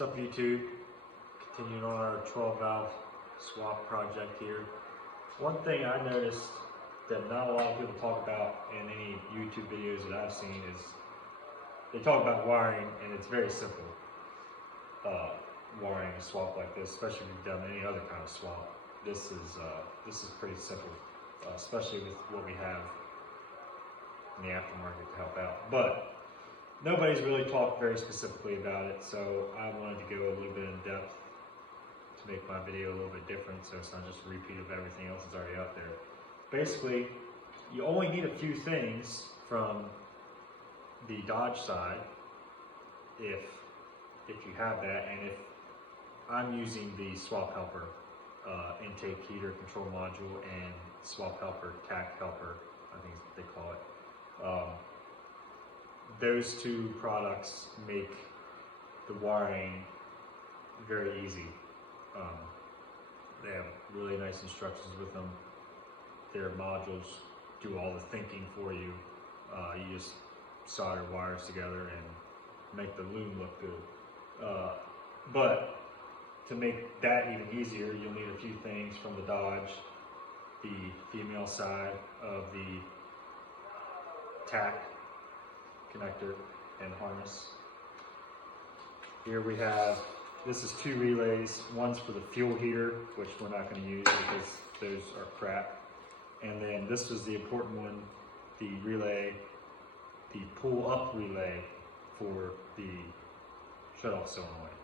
What's up, YouTube? Continuing on our 12 valve swap project here. One thing I noticed that not a lot of people talk about in any YouTube videos that I've seen is they talk about wiring, and it's very simple. Wiring a swap like this, especially if you've done any other kind of swap, this is pretty simple, especially with what we have in the aftermarket to help out. But nobody's really talked very specifically about it, so I wanted to go a little bit in depth to make my video a little bit different, so it's not just a repeat of everything else that's already out there. Basically, you only need a few things from the Dodge side, if you have that, and if I'm using the swap helper, intake heater control module, and swap helper, tack helper, I think they call it. Those two products make the wiring very easy. They have really nice instructions with them. Their modules do all the thinking for you. You just solder wires together and make the loom look good. But to make that even easier, you'll need a few things from the Dodge, the female side of the tack connector and harness. Here we have, this is two relays. One's for the fuel heater, which we're not going to use because those are crap. And then this was the important one, the relay, the pull up relay for the shutoff solenoid,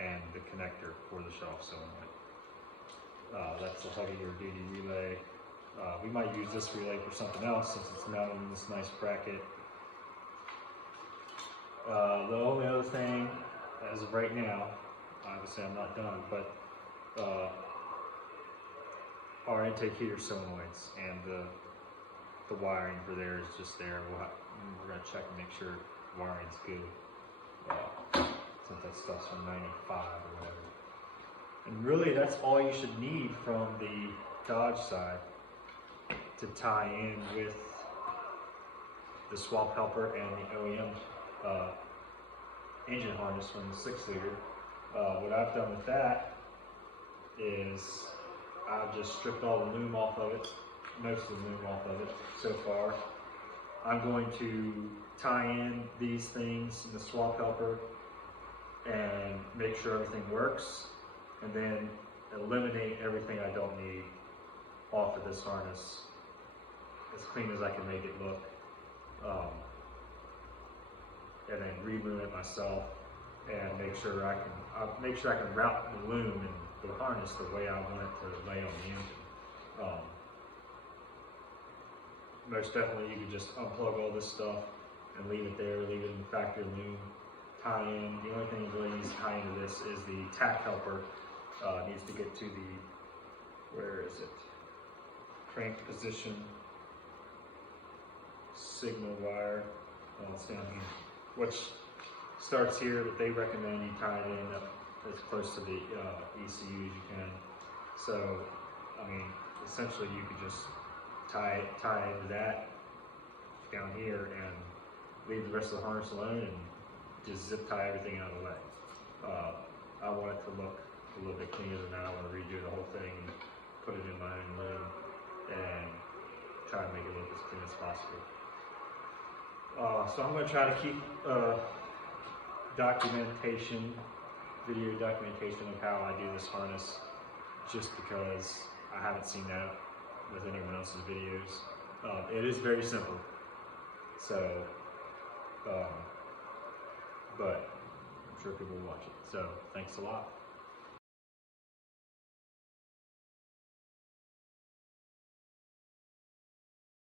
and the connector for the shutoff solenoid. That's a heavier duty relay. We might use this relay for something else since it's mounted in this nice bracket. The only other thing, as of right now, obviously I'm not done, but our intake heater solenoids, and the wiring for there is just there. We're going to check and make sure wiring's good, since that stuff's from 95 or whatever. And really that's all you should need from the Dodge side to tie in with the swap helper and the OEM engine harness from the 6-liter. What I've done with that is I've just stripped all the loom off of it, most of the loom off of it so far. I'm going to tie in these things in the swap helper and make sure everything works, and then eliminate everything I don't need off of this harness as clean as I can make it look, and then re-loom it myself and make sure I can route the loom and the harness the way I want it to lay on the engine. Most definitely you could just unplug all this stuff and leave it there, leave it in factory loom, tie in. The only thing that really needs to tie into this is the tack helper. Needs to get to the, where is it? Crank position signal wire. It's down here, which starts here, but they recommend you tie it in up as close to the ECU as you can. So, I mean, essentially you could just tie into that down here and leave the rest of the harness alone and just zip tie everything out of the way. I want it to look a little bit cleaner than that. I want to redo the whole thing and put it in my own loom and try to make it look as clean as possible. So I'm going to try to keep video documentation of how I do this harness, just because I haven't seen that with anyone else's videos. It is very simple, so but I'm sure people will watch it. So thanks a lot.